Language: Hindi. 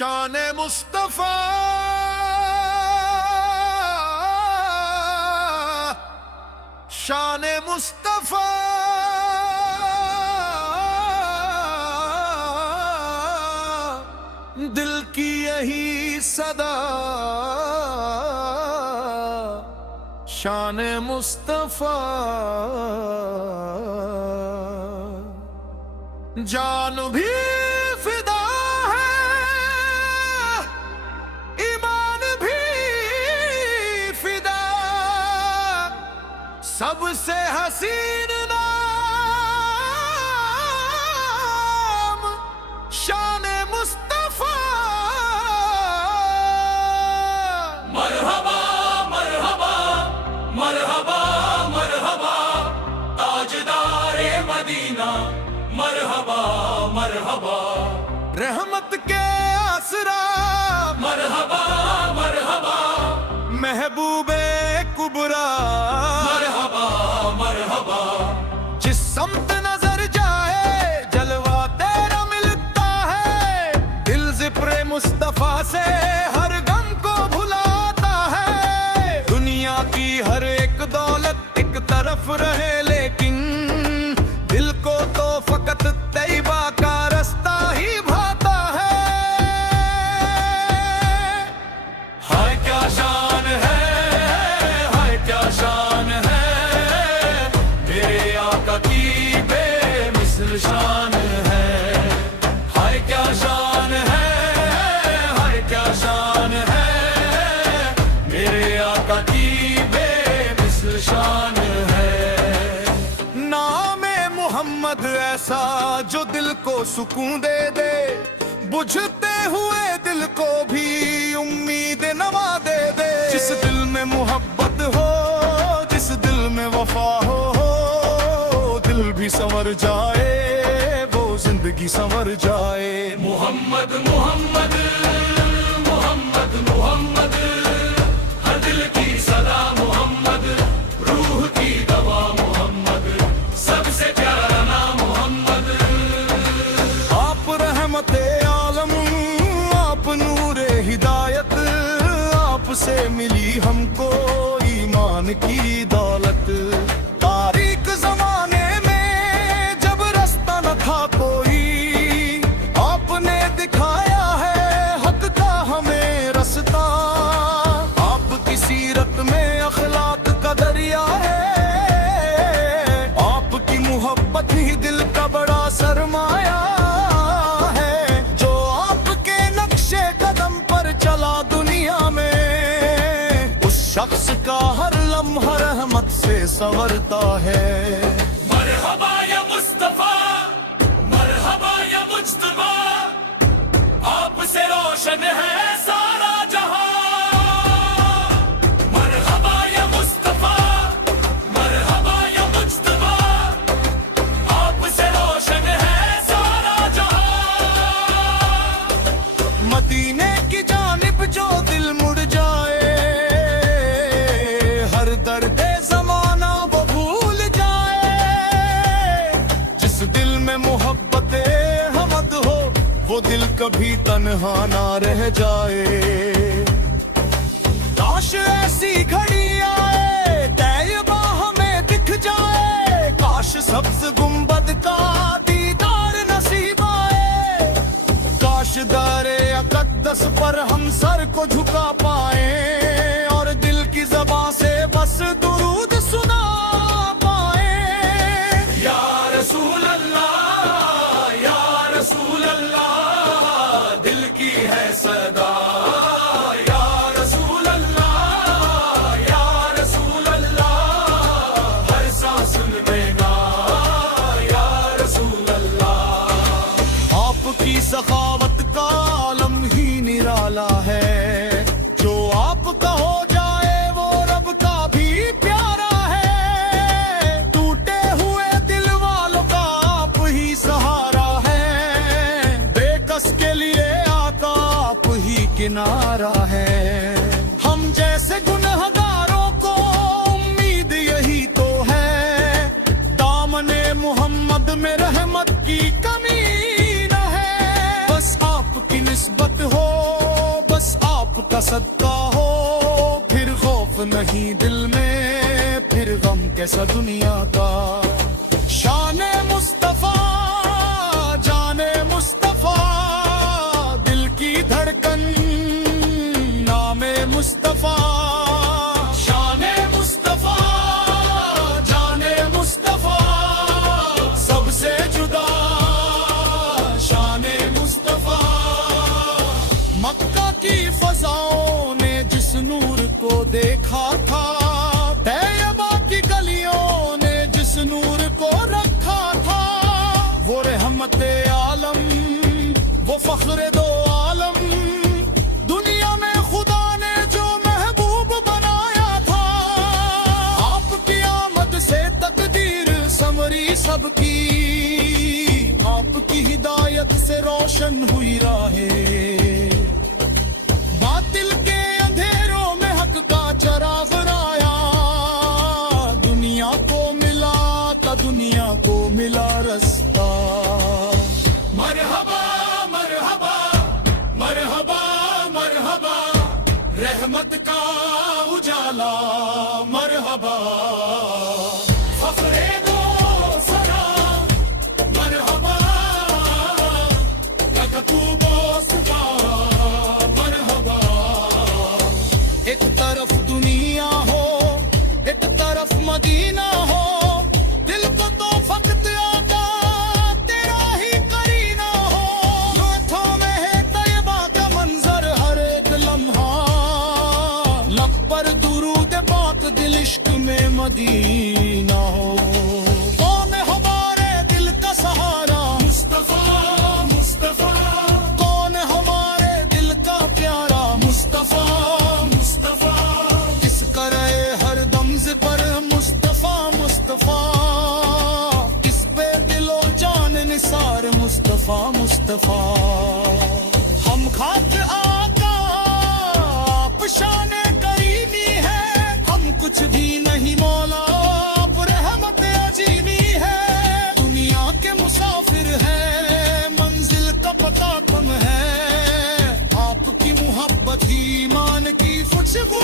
शान मुस्तफा शान मुस्तफा दिल की यही सदा शान मुस्तफा जान भी फिदा है ईमान भी फिदा सबसे हसीन नाम शान मुस्तफा मरहबा मरहबा मरहबा मरहबा ताजदारे मदीना मरहबा मरहबा रहमत के आसरा मरहबा मरहबा महबूबे कुबरा मरहबा मरहबा जिस समत नजर जाए जलवा तेरा मिलता है दिल जिक्र मुस्तफा से हर गम को भुलाता है दुनिया की हर एक दौलत एक तरफ रहे लेकिन दिल को तो फकत तैयबा का रास्ता ही भाता है हाय क्या शान है हाय क्या शान है मेरे आका की बेमिसल शान है हाय क्या शान है हाय क्या शान है मेरे आका की बेमिसल शान है नाम मोहम्मद ऐसा जो दिल को सुकून दे दे बुझते हुए दिल को भी उम्मीद नवा दे दे जिस दिल में मोहब्बत हो जिस दिल में वफा हो दिल भी संवर जाए वो जिंदगी संवर जाए मोहम्मद मोहम्मद मोहम्मद मोहम्मद हर दिल की सदा मोहम्मद रूह की दवा मोहम्मद सबसे प्यारा नाम मोहम्मद आप रहमते आलम आप नूरे हिदायत आपसे मिली हमको ईमान की दौलत तारीख जमाने में जब रास्ता न था कोई आपने दिखाया है हक का हमें रास्ता आपकी सीरत में अखलाक का दरिया है आपकी मोहब्बत ही दिल का बड़ा सरमाया है जो आपके नक्शे कदम पर चला दुनिया में उस शख्स का हर लम्हा रहमत से संवरता है मरहबा या मुस्तफा मरहबा या मुज्तबा आपसे रोशन है सारा जहां मरहबा या मुस्तफा मरहबा या मुज्तबा आपसे रोशन है सारा जहां मदीने की जानिब जो दिल मुड़ जाए हर दर्द जमाना वो भूल जाए जिस दिल में मोहब्बत हमद हो वो दिल कभी तन्हा ना रह जाए काश ऐसी घड़ी आए तैयबा हमें दिख जाए काश सब्ज गुंबद का दीदार नसीब आए काश दारे अक़द्दस पर हम सर को झुका पाए और दिल की ज़बां से बस दुरूद सुना पाए या रसूल अल्लाह दिल की है सदा या रसूल अल्लाह हर सांस में गा या रसूल अल्लाह आपकी सखावत का आलम ही निराला है जो आपका हो जाए वो रब का भी प्यारा है टूटे हुए दिल वालों का आप ही सहारा है बेकस के लिए आका आप ही किनारा है हम जैसे गुनहगारों को उम्मीद यही तो है दामने मोहम्मद में रहमत की कमी न है बस आपकी निस्बत हो आपका सदका हो फिर खौफ नहीं दिल में, फिर गम कैसा दुनिया का। शाने मुस्तफा जाने मुस्तफा दिल की धड़कन नामे मुस्तफा। शाने मुस्तफा जाने मुस्तफा सबसे जुदा शाने मुस्तफा। मक्का की फजाओं ने जिस नूर को देखा था, तैयबा की गलियों ने जिस नूर को रखा था, वो रहमत आलम वो फख्र दो आलम, दुनिया में खुदा ने जो महबूब बनाया था। आपकी आमद से तकदीर संवरी सबकी, आपकी हिदायत से रोशन हुई राहें। बातिल के अंधेरों में हक का चराग राया, दुनिया को मिला था दुनिया को मिला रास्ता। मरहबा मरहबा मरहबा मरहबा रहमत का उजाला मरहबा। फखरे दो सलाम मरहबा लकतूबो सुबा मरहबा। एक तरफ दुनिया हो एक तरफ मदीना हो, दिल को तो फकत आका तेरा ही करीना हो। हाथों में है तैयबा का मंजर हर एक लम्हा, लब पर दुरूद पाक दिल इश्क में मदीना हो। कौन हमारे दिल का सहारा मुस्तफा मुस्तफा कौन हमारे दिल का प्यारा मुस्तफा। मुस्तफा किस करे हर दम्ज पर मुस्तफा मुस्तफा, किस पे दिलो जान निसार मुस्तफा मुस्तफा। हम खाक आका आप शाने करीमी है, हम कुछ भी नहीं मौला आप रहमत अजीमी है। दुनिया के मुसाफिर है मंजिल का पता कम है, आपकी मोहब्बत ईमान की खुशबू